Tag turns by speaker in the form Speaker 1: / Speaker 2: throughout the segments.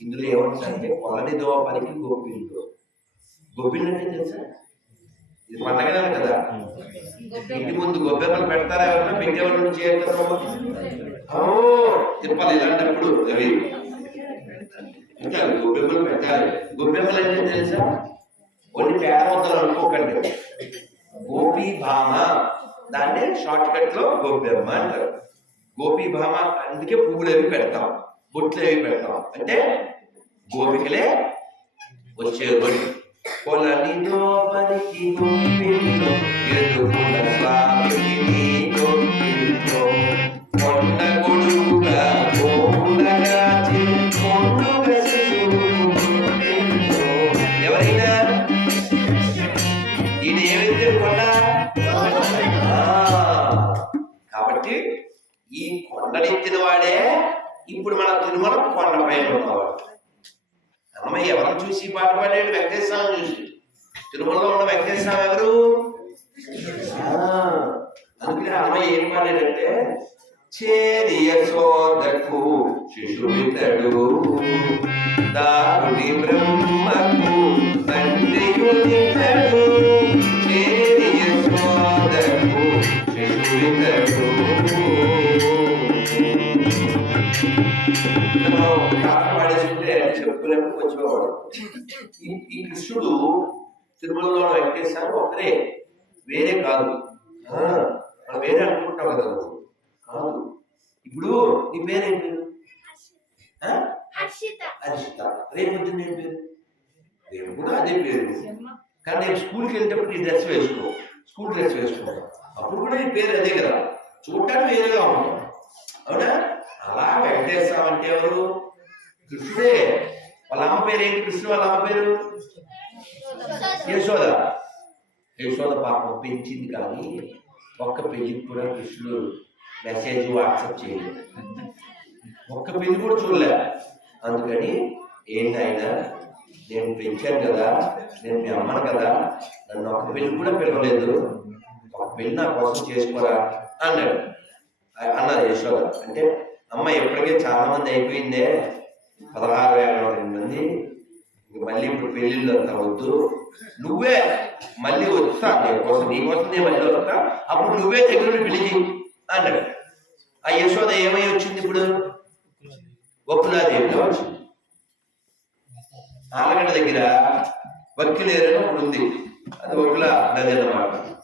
Speaker 1: ఇందులో ఏమంటారంటే కొలని దోపనికి గొప్పిల్లు గొప్పిల్లు అంటే తెలుసా? ఇది పండగనే కదా. ఇంటి ముందు గొబ్బెమ్మలు పెడతారా ఎవరైనా? పెట్టేవాళ్ళు చేస్తారు? ఓ తిప్పాలి ఇలాంటప్పుడు అవి. పెట్టాలి గొబ్బెమ్మలు పెట్టాలి. గొబ్బెమ్మలు అంటే తెలుసా? కొన్ని పేడ వద్దలు అనుకోకండి. గోపి భామ. దాన్ని షార్ట్ కట్లో గొబ్బెమ్మ అంటారు. గోపి భామ అందుకే పువ్వులు అవి పెడతాం. బొట్లు అవి పెడతాం? అంటే గోపికలే వచ్చే బడి. కొలనిలో పనికి గొప్పిల్లో ఎదుగుల స్వామికి ఈ కృష్ణుడు తిరుమలలో వెంకటేశ్వర ఒకరే వేరే కాదు మనం వేరే అనుకుంటాం కదా నువ్వు. కాదు ఇప్పుడు నీ పేరేంటి
Speaker 2: హర్షిత
Speaker 1: హర్షిత రేపు పొద్దున్న ఏం పేరు రేపు కూడా అదే పేరు. కానీ నేను స్కూల్కి వెళ్ళేటప్పుడు నీ డ్రెస్ వేసుకో. స్కూల్ డ్రెస్ వేసుకో. అప్పుడు కూడా నీ పేరు అదే కదా. చూడటానికి వేరేగా ఉంటాం అవునా? అలా వెంకటేశ్వర అంటే ఎవరు? కృష్ణుడే. వాళ్ళ అమ్మ పేరు ఏంటి? కృష్ణుడు వాళ్ళ అమ్మ పేరు? యశోద. యశోద పాపం పెంచింది కానీ ఒక్క పెళ్ళికి కూడా కృష్ణుడు మెసేజ్ వాట్సాప్ చేయలేదు. ఒక్క పెళ్ళి కూడా చూడలే. అందుకని ఏంటి ఆయన నేను పెంచాను కదా నేను మీ అమ్మను కదా నన్ను ఒక పెళ్ళి కూడా పిలవలేదు. ఒక పెళ్ళి నా కోసం చేసుకోరా అన్నాడు. అన్నారు అన్నది యశోద. అంటే అమ్మ ఇప్పటికే చాలా మంది అయిపోయిందే. పదహారు వేల రెండు మంది. ఇంక మళ్ళీ ఇప్పుడు పెళ్ళిళ్ళు అంతా వద్దు. నువ్వే మళ్ళీ వస్తా. నీ కోసం నీ కోసం నేను మళ్ళీ వస్తా. అప్పుడు నువ్వే దగ్గర పిలిచి అన్నాడు. ఆ యశోద ఏమై వచ్చింది ఇప్పుడు? వకులాదేవిగా వచ్చింది. ఆలగడ్డ దగ్గర వక్కిలేరని ఒకటి ఉంది. అది వకుల నది అన్నమాట.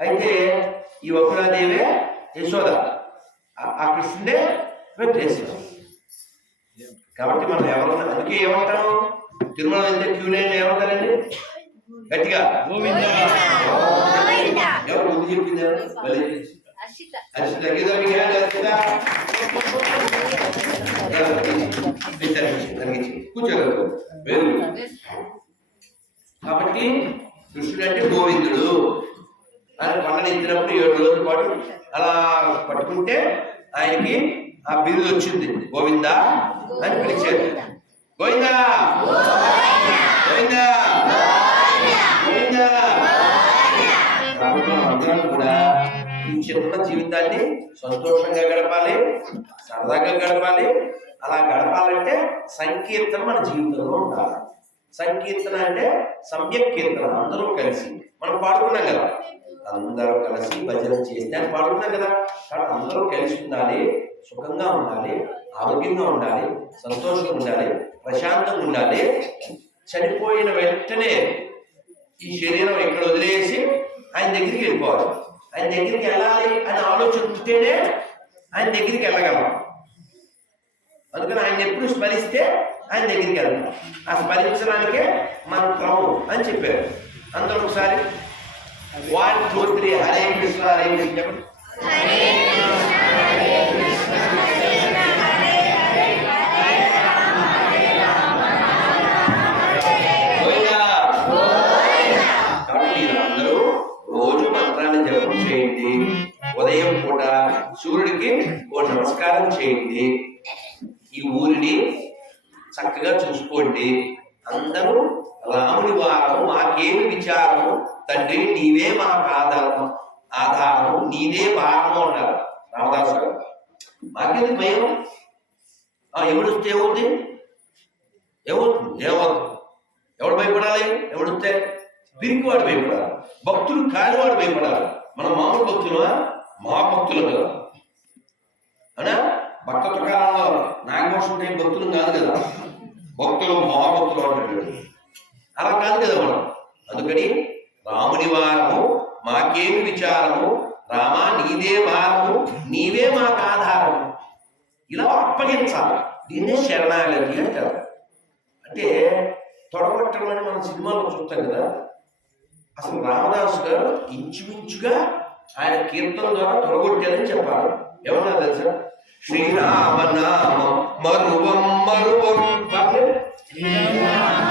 Speaker 1: అయితే ఈ వకులాదేవే యశోద. ఆ- కృష్ణుడే వెంకటేశ్వర కాబట్టి మనం ఎవరు అందుకే ఏమంటాం తిరుమల వెళ్తే క్యూ లైన్ ఏమంటారండి గట్టిగా. ఎవరు ముందు చెప్పింది ఎవరు? Ah, మళ్ళీ
Speaker 2: హర్షిత
Speaker 1: అరిసి తగ్గిదా మీకు ఏం కూర్చోగలరు వెరీ కాబట్టి కృష్ణుడు అంటే గోవిందుడు. ఆయన కొండని ఎత్తినప్పుడు ఏడు రోజుల పాటు అలా పట్టుకుంటే ఆయనకి ఆ బిరుదు వచ్చింది. గోవిందా అని పిలిచారు. గోవిందా! గోవిందా! చిన్న జీవితాన్ని సంతోషంగా గడపాలి సరదాగా గడపాలి. అలా గడపాలంటే సంకీర్తన మన జీవితంలో ఉండాలి. సంకీర్తన అంటే సమ్యక్ కీర్తన అందరూ కలిసి. మనం పాడుకున్నాం కదా? అందరూ కలిసి భజన చేస్తే అని పాడుకున్నాం కదా? కాబట్టి అందరూ కలిసి ఉండాలి సుఖంగా ఉండాలి ఆరోగ్యంగా ఉండాలి సంతోషంగా ఉండాలి ప్రశాంతంగా ఉండాలి. చనిపోయిన వెంటనే ఈ శరీరం ఇక్కడ వదిలేసి ఆయన దగ్గరికి వెళ్ళిపోవాలి. ఆయన దగ్గరికి వెళ్ళాలి అని ఆలోచిస్తేనే ఆయన దగ్గరికి వెళ్ళగలం. అందుకని ఆయన ఎప్పుడు స్మరిస్తే ఆయన దగ్గరికి వెళ్తాం ఆ స్మరించడానికే మంత్రం అని చెప్పారు. అందరూ ఒకసారి one two three Hare Krishna Hare Krishna చెప్పండి. చక్కగా చూసుకోండి. అందరూ రాముని వారము మాకేమి విచారము? తండ్రి నీవే మాకు ఆధారం ఆధారం నీదే భారము అన్నారు రామదాసు గారు. మాకేది భయం ఆ ఎవడు వస్తే ఏమవుతుంది? ఏమవుతుంది ఎవడు భయపడాలి? ఎవడు వస్తే పిరికివాడు భయపడాలి. భక్తులు కానివాడు భయపడాలి. మన మామూలు భక్తులు మా భక్తులు కదా. అనా? భక్త ప్రకారంలో నాగభూషణ టైం భక్తులు కాదు కదా. భక్తులు మహాభక్తులు అంటాడు అలా కాదు కదా మనం. అందుకని రాముని వారము మాకేమి విచారము? రామా నీదే భారము నీవే మాకు ఆధారము. ఇలా అప్పగించాలి. దీన్నే శరణాగతి అంటారు. అంటే తొడగొట్టడం అని మనం సినిమాలో చూస్తాం కదా. అసలు రామదాసు గారు ఇంచుమించుగా ఆయన కీర్తన ద్వారా తొడగొట్టారని చెప్పారు ఏమన్నా తెలుసా? శ్రీరామనామం మరువం మరువం పాపం. మరువం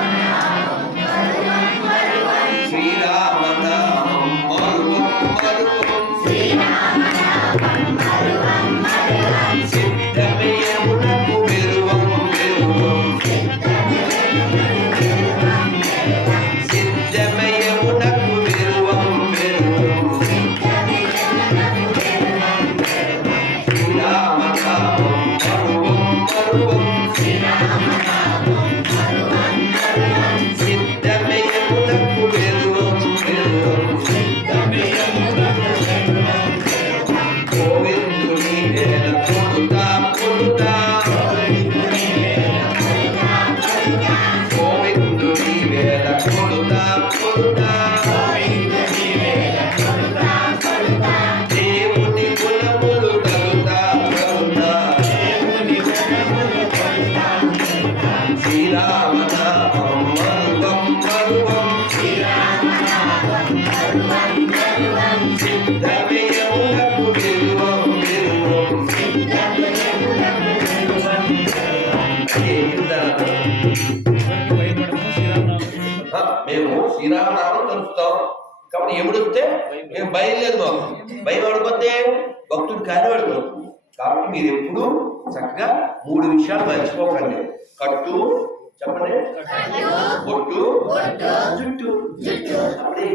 Speaker 1: కానివాడు కాబట్టి మీరు ఎప్పుడు చక్కగా మూడు విషయాలు మర్చిపోకండి. కట్టు చెప్పండి. బొట్టు జుట్టు. అప్పుడే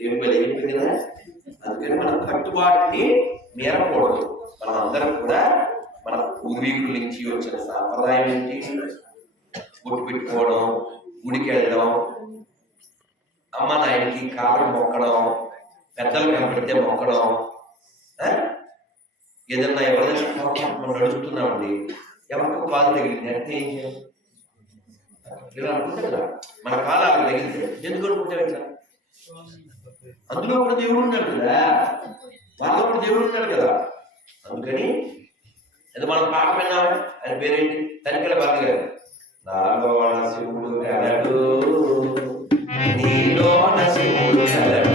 Speaker 1: ఏం పని అయిపోయింది కదా? అందుకని మనం కట్టుబాటుని మీరకూడదు మనం అందరం కూడా మన పూర్వీకుల నుంచి వచ్చిన సాంప్రదాయం ఏంటి? బొట్టు పెట్టుకోవడం గుడికి వెళ్ళడం అమ్మ నాయనకి కాలం మొక్కడం పెద్దలు కనపడితే మొక్కడం? ఏదన్నా ఎవరైనా మనం నడుస్తున్నామండి ఎవరికో కాలు తగిలింది అంటే ఏం చేయాలి? ఇలా అనుకుంటే కదా మన కాలు అక్కడ తగిలితే ఎందుకు అనుకుంటారు ఇట్లా? అందులో కూడా దేవుడు ఉన్నాడు కదా వాళ్ళలో కూడా దేవుడు ఉన్నాడు కదా. అందుకని అది మనం పాట విన్నాం ఆయన పేరేంటి? తనిఖీల బాగా గారు. నాలోన శివుడు కలడు నీలోన శివుడు కలడు.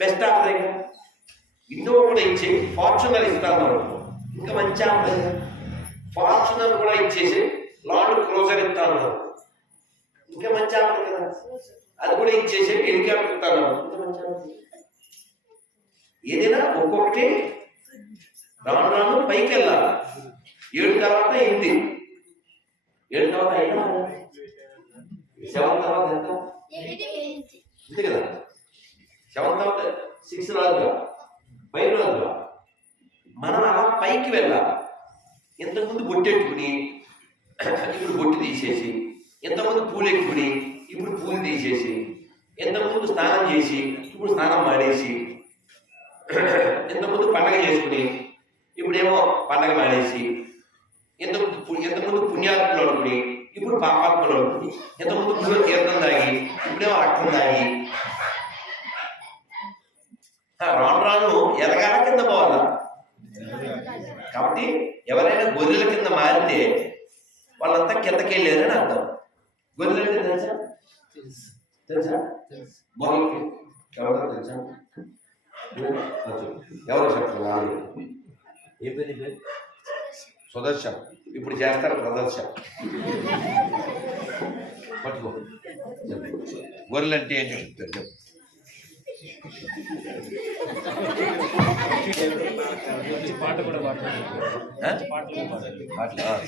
Speaker 1: బెస్ట్ ఆఫ్ ఇన్నోవా కూడా ఇచ్చి ఫార్చునర్ ఇస్తా అన్నారు అనుకో ఇంకా మంచి ఆఫ్ దగ్గర ఫార్చునర్ కూడా ఇచ్చేసి లాండ్ క్రోజర్ ఇస్తా అన్నారు ఇంకా మంచి ఆఫ్ కదా? అది కూడా ఇచ్చేసి హెలికాప్టర్ ఇస్తా అన్నారు ఇంకా మంచి ఏదైనా ఒక్కొక్కటి రాను రాను పైకి వెళ్ళాలి. ఏడు తర్వాత ఎనిమిది. ఏడు తర్వాత అయినా సెవెన్ తర్వాత ఎంత? అంతే కదా? సెవెన్ తర్వాత సిక్స్ రాదుగా ఫైవ్ రాదుగా మనం అలా పైకి వెళ్ళాలి. ఇంతకుముందు బొట్టెట్టుకుని ఇప్పుడు బొట్టు తీసేసి ఎంతమంది పూలు ఎక్కుని ఇప్పుడు పూలు తీసేసి ఎంతమంది స్నానం చేసి ఇప్పుడు స్నానం మానేసి ఎంతమంది పండగ చేసుకుని ఇప్పుడేమో పండగ మానేసి ఎంతమంది ఎంతమంది ఇంతకుముందు పుణ్యాత్మలు అనుకుని ఇప్పుడు పాపాత్మలు అనుకుని ఇంతకుముందు గురువు తీర్థం తాగి ఇప్పుడేమో అర్థం తాగి రాను రాను ఎదగాల కింద పోవాలా? కాబట్టి ఎవరైనా గొర్రెల కింద మారితే వాళ్ళంతా కిందకి వెళ్ళారని అర్థం. గొర్రెలు అంటే తెలుసా? తెలుసా. మొదలకి ఎవరో తెలుసా? ఎవరో చెప్తున్నారు ఏ పేరు సుదర్శన్. ఇప్పుడు చేస్తారు ప్రదర్శన? పట్టుకో. గొర్రెలు అంటే ఏం చెప్తారు? చెప్పు.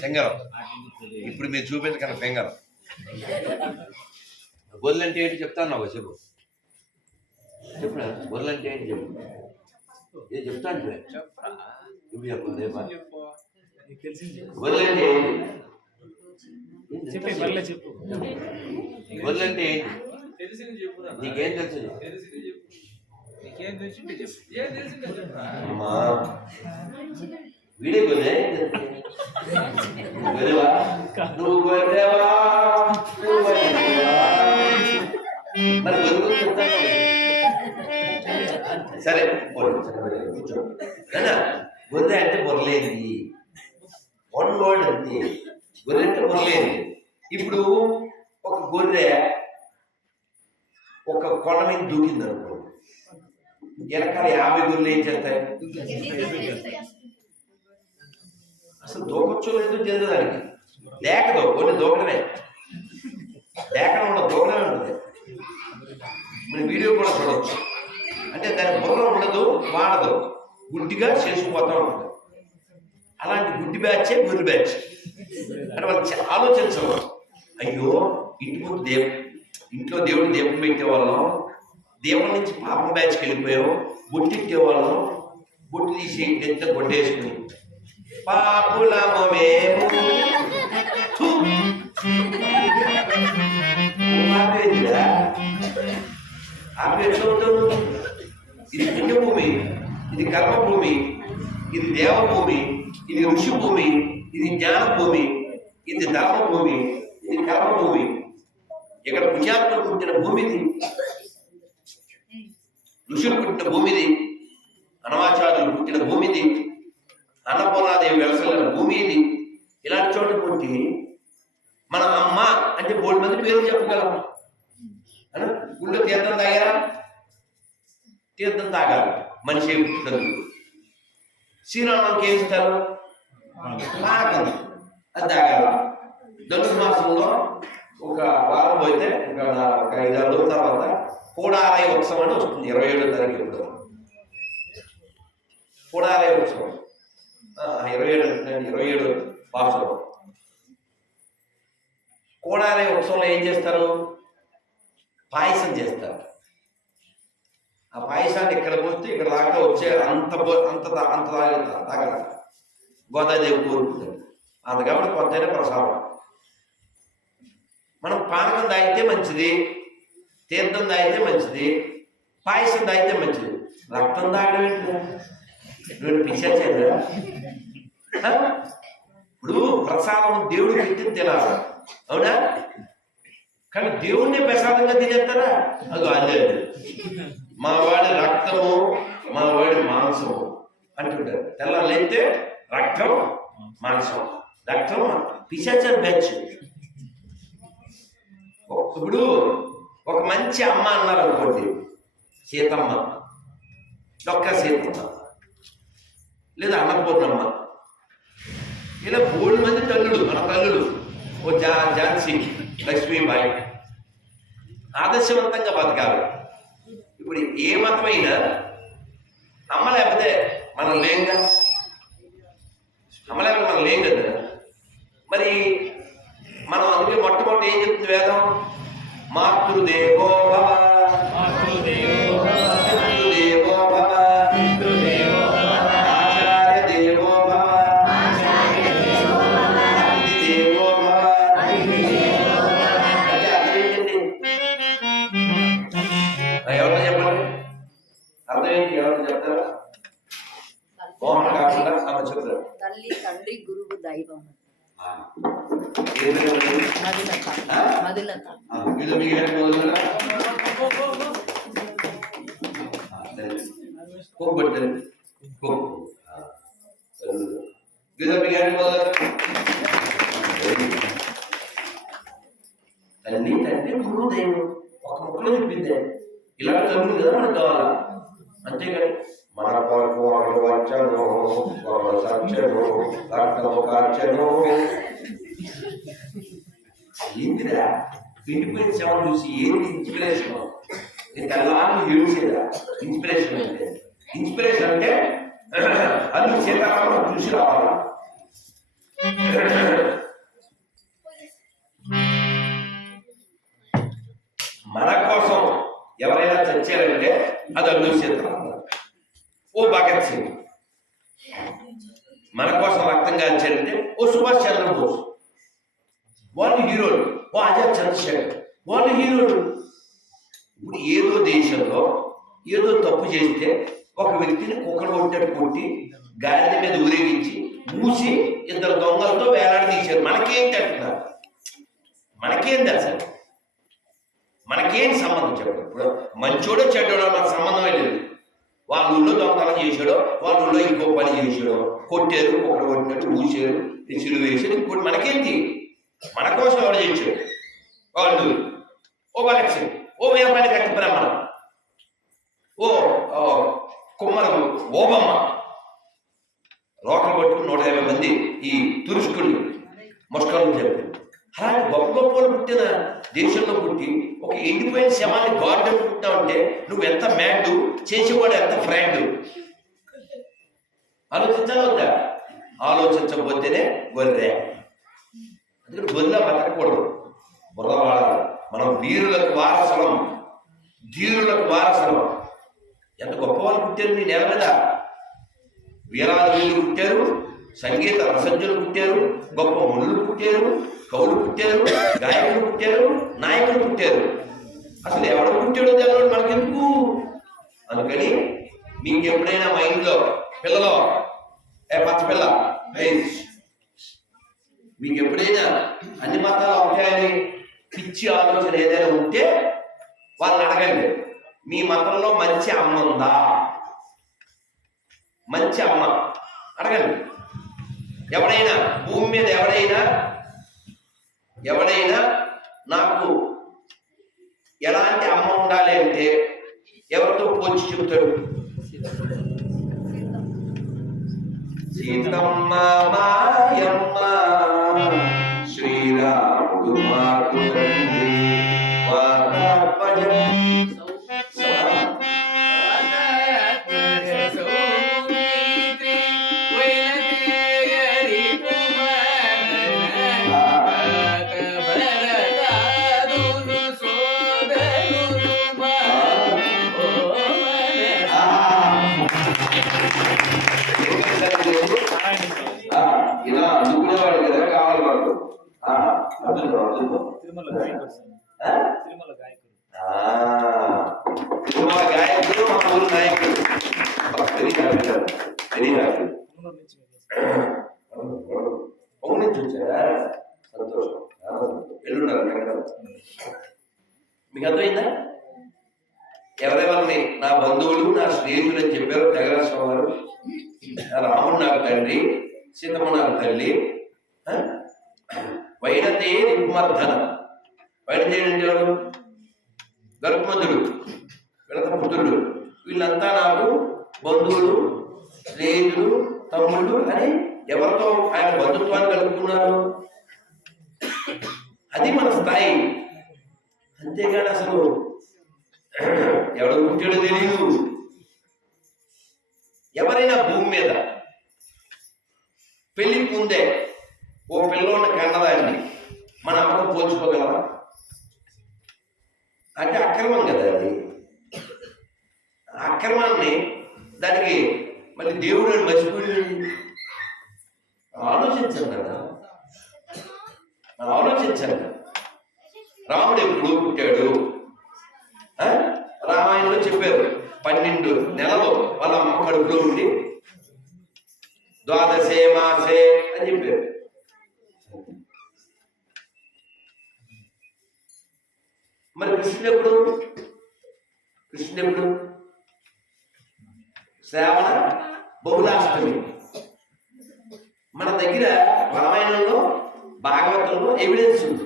Speaker 1: సింగరం. ఇప్పుడు మీరు చూపించగల సింగరం. గొర్రెలు అంటే ఏంటి చెప్తాను నాకు చెప్పు చెప్పు. గొర్రెలు అంటే ఏంటి చెప్పు. ఏ చెప్తాను. ఇప్పుడు చెప్పు రేపా గొర్రెలు అంటే ఏంటి?
Speaker 2: చెప్పు
Speaker 1: గొర్రెలు అంటే ఏంటి?
Speaker 3: తెలిసింది చెప్పురా
Speaker 1: నీకేం తెలుసు చెప్పు
Speaker 3: నీకేం చెప్పు. ఏం చెప్పురా?
Speaker 1: వీడే నువ్వు నువ్వు? మరి సరే. కూర్చో. గొర్రె అంటే బొర్రలేంది వన్ వర్డ్ అంతే. గొర్రె అంటే బొర్రలేంది ఇప్పుడు ఒక గొర్రె ఒక కొండ మీద దూకింది అనుకో. వెనకాల యాభై గుళ్ళు ఏం చేస్తాయి? అసలు దూకొచ్చు లేదు తెలియదు దానికి. లేకదో కొన్ని దూకడమే. లేకడం ఉండదు దూకడమే ఉంటుంది. మన వీడియో కూడా చూడవచ్చు అంటే దాని బుర్ర ఉండదు వాడదు. గుడ్డిగా చేసుకుపోతా ఉంటుంది. అలాంటి గుడ్డి బ్యాచే గురి బ్యాచ్. అంటే వాళ్ళు చ- అయ్యో ఇంటి ముందు ఇంట్లో దేవుడు దేవుని పెట్టేవాళ్ళం దేవుడి నుంచి పాపం బ్యాచ్కి వెళ్ళిపోయాం బొట్టెట్టేవాళ్ళం బొట్టు తీసి నెత్త కొట్టేసుకుని పాపులము మేము థు. నువ్వు ఆపేదిరా? ఆపే ఎట్లా ఉంటావు? ఇది పుణ్యభూమి ఇది కర్మభూమి ఇది దేవభూమి ఇది ఋషి భూమి ఇది జ్ఞాన భూమి ఇది ధర్మ భూమి ఇది కర్మ భూమి ఇక్కడ పుణ్యాత్మలు పుట్టిన భూమిది. ఋషులు పుట్టిన భూమిది అనవాచారులు పుట్టిన భూమిది అన్నపూర్ణాదేవి వెలసలిన భూమి ఇది ఇలాంటి చోట పుట్టి మన అమ్మ అంటే మూడు మంది పేరు చెప్పగలం? గుళ్ళో తీర్థం తాగారా? తీర్థం తాగాలి మనిషి పుట్టినందుకు శ్రీరామకి ఏం ఇస్తారు అది తాగాలి ధనుసు మాసంలో ఒక వారం పోతే ఇంకా ఒక ఒక ఆరు రోజుల తర్వాత కూడాలయ ఉత్సవం అని వస్తుంది. ఇరవై ఏడో తారీఖు ఉత్సవం కూడాలయ ఉత్సవం. ఇరవై ఏడు ఇరవై ఏడు పాసరం కూడాలయ ఉత్సవంలో ఏం చేస్తారు? పాయసం చేస్తారు. ఆ పాయసాన్ని ఇక్కడ పోస్తే ఇక్కడ దాకా వచ్చే అంత అంత అంత తాగ- తాగల గోదాదేవి కోరుకుంటారు అంత కాబట్టి ప్రసాదం. మనం పానకం తాగితే మంచిది తీర్థం తాగితే మంచిది పాయసం తాగితే మంచిది. రక్తం తాగడం ఏంటి నువ్వు ఇప్పుడు ప్రసాదం దేవుడు పెట్టింది తినాలి. అవునా? కానీ దేవుణ్ణి ప్రసాదంగా తినేస్తారా? అది అదే మా వాడి రక్తము మా వాడి మాంసము అంటుంటారు. తెల్లాలైతే రక్తం మాంసం. రక్తం పిశాచర్ బ్యాచ్. ఇప్పుడు ఒక మంచి అమ్మ అన్నారు అనుకోండి సీతమ్మ డొక్క సీతమ్మ లేదా అన్నపూర్ణమ్మ. ఇలా మూడు మంది తల్లుడు మన తల్లుడు ఓ జా ఝాన్సీ లక్ష్మీబాయి ఆదర్శవంతంగా బతకాలి. ఇప్పుడు ఏ మతమైనా అమ్మ లేకపోతే మనం లేంగా అమ్మ లేకపోతే మనం లేం కదా? మరి మనం అందుకే మొట్టమొదటి ఏం చెప్తుంది వేదం? మాతృదేవో భవ.
Speaker 2: మాతృదేవో భవ,
Speaker 1: పితృదేవో భవ. ఆచార్య దేవో భవ. దేవో భవ అంటే అర్థం ఏంటండి ఆ, ఎవరితో చెప్పండి? అర్థం ఏంటి ఎవరు చెప్తారా మోహన్ కాకుండా చెప్తారు.
Speaker 4: తల్లి తండ్రి గురువు దైవం.
Speaker 1: ఆ, పేరు ఏమిటి?
Speaker 4: మధులత
Speaker 1: ఆ?
Speaker 4: మధులత
Speaker 1: ఆ, వీళ్ళు మీకు ఏం పోదురా? ఆ, సరే. కోక్ పెట్టండి. కోక్. ఆ, సరే. వీళ్ళు మీకు ఏం పోదురా? తల్లి తండ్రి గురువు దైవం ఒక ముక్కలో చెప్పిందే ఇలాంటి చదువులు కదా మనకు కావాలా అంతేగాని మన కొరకు ఒకడు వచ్చను ఒకడు సత్యను రక్తము కాచను ఏంటిరా పిండిపోయిన శవం చూసి ఏంటి ఇన్స్పిరేషన్ తెల్లారి ఏడ్చేదా? ఇన్స్పిరేషన్ అంటే? ఇన్స్పిరేషన్ అంటే? అందుకు సీతారామరావు చూసి రావాలా? తెలుసా. అసలు మనకేం సంబంధం చెప్పండి ఇప్పుడు మంచోడో చెడ్డోడో మనకు సంబంధమే లేదు. వాళ్ళ ఊళ్ళో దొంగతనం చేశాడో వాళ్ళ ఊళ్ళో ఇంకో పని చేశాడో. కొట్టారు ఒకటి కొట్టినట్టు ఊసారు సిలువ వేసారు ఇంకోటి మనకేంటి? మన కోసం ఎవరు చేయించాడు వాళ్ళు. ఓ భగత్ సింగ్ ఓ వేపల్లి కట్టి బ్రహ్మణం ఓ ఓ, కుమ్మరం ఓబమ్మ రోకలు పట్టుకుని నూట యాభై మంది ఈ తురుష్కులు ముష్కరులు చెప్పారు. అలాంటి గొప్ప గొప్ప వాళ్ళు పుట్టిన దేశంలో పుట్టి ఒక ఎండిపోయిన శవాన్ని గార్డెన్ పుట్టావంటే నువ్వు ఎంత మ్యాడ్ చేసేవాడు ఎంత ఫ్రాండ్? ఆలోచించాలి ఆలోచించకపోతేనే గొర్రె. అందుకని గొర్రె బతకూడదు బుర్ర మనం వీరులకు వారసులం. ధీరులకు వారసులం. ఎంత గొప్ప వాళ్ళు పుట్టారు నీ నేల మీద? వీరాలు వీరులు పుట్టారు. సంగీత రసజ్ఞులు పుట్టారు గొప్ప ముళ్ళు పుట్టారు కవులు పుట్టారు గాయకులు పుట్టారు నాయకులు పుట్టారు. అసలు ఎవడు పుట్టాడో తెలియదు మనకెందుకు? అందుకని మీకు ఎప్పుడైనా ఇంట్లో పిల్లలో ఏ పచ్చపిల్ల మీకు ఎప్పుడైనా అన్ని మతాలు ఉంటాయని పిచ్చి ఆలోచన ఏదైనా ఉంటే వాళ్ళని అడగండి. మీ మతంలో మంచి అమ్మ ఉందా? మంచి అమ్మ. అడగండి. ఎవడైనా భూమి మీద ఎవడైనా ఎవడైనా నాకు ఎలాంటి అమ్మ ఉండాలి అంటే ఎవరితో పోల్చి చెబుతాడు? సీతమ్మ.
Speaker 2: తిరుమల గాయకుడు. సార్. తిరుమల
Speaker 1: మా ఊరు నాయకుడు. వెరీ హ్యాపీ వెరీ
Speaker 2: నుంచి
Speaker 1: వచ్చారా? సంతోషం. అక్కడ మీకు అర్థమైందా? ఎవరెవరిని నా బంధువులు నా స్నేహితులు అని చెప్పారు జగరాశ్వరం వారు రాముడు నాకు తండ్రి సీతమ్మ నాకు తల్లి? వైనతే రిపుమర్ధన వైనతేయుడు అంటే ఎవరు? గర్భవతులు. వీళ్ళతో వీళ్ళంతా నాకు బంధువులు స్నేహితులు తమ్ముళ్ళు అని ఎవరితో ఆయన బంధుత్వాన్ని కలుపుకున్నారు? అది మన స్థాయి. అంతేగాని అసలు ఎవడో పుట్టాడో తెలియదు ఎవరైనా భూమి మీద పెళ్ళికి ముందే ఓ పిల్లోని కన్నదాన్ని మన అమ్మ పోల్చుకోగలవా? అక్రమం కదా అది. ఆ అక్రమాన్ని దానికి మళ్ళీ దేవుడు అని మర్చిపోయి ఆలోచించాను కదా. ఆలోచించాను రాముడు ఎప్పుడు పుట్టాడు. ఆ? రామాయణంలో చెప్పారు పన్నెండు నెలలు వాళ్ళ అమ్మ కడుపులో ఉండి ద్వాదశే మాసే అని చెప్పారు. మరి కృష్ణుడు ఎప్పుడు? కృష్ణుడు ఎప్పుడు? శ్రావణ బహుళాష్టమి. మన దగ్గర రామాయణంలో భాగవతంలో ఎవిడెన్స్ ఉంది.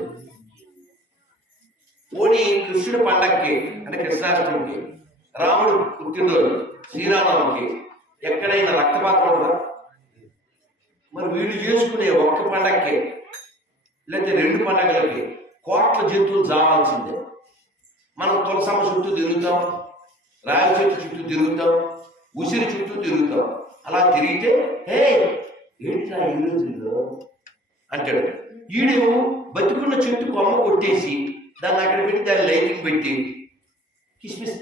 Speaker 1: ఓడి కృష్ణుడు పండక్కి అంటే కృష్ణాష్టమికి రాముడు పుట్టినరోజు శ్రీరామకి ఎక్కడైనా రక్తపాతం ఉంటుందా? మరి వీళ్ళు చేసుకునే ఒక్క పండక్కి లేకపోతే రెండు పండగలకి కోట్ల జంతువులు చావాల్సిందే మనం తులసమ్మ చుట్టూ తిరుగుతాం రావి చెట్టు చుట్టూ తిరుగుతాం ఉసిరి చుట్టూ తిరుగుతాం. అలా తిరిగితే హే ఏంట్రా ఈ రోజుల్లో? అంటాడు. ఈడు బతుకున్న చెట్టు కొమ్మ కొట్టేసి దాన్ని అక్కడ పెట్టి దాన్ని లైటింగ్ పెట్టి కిస్మిస్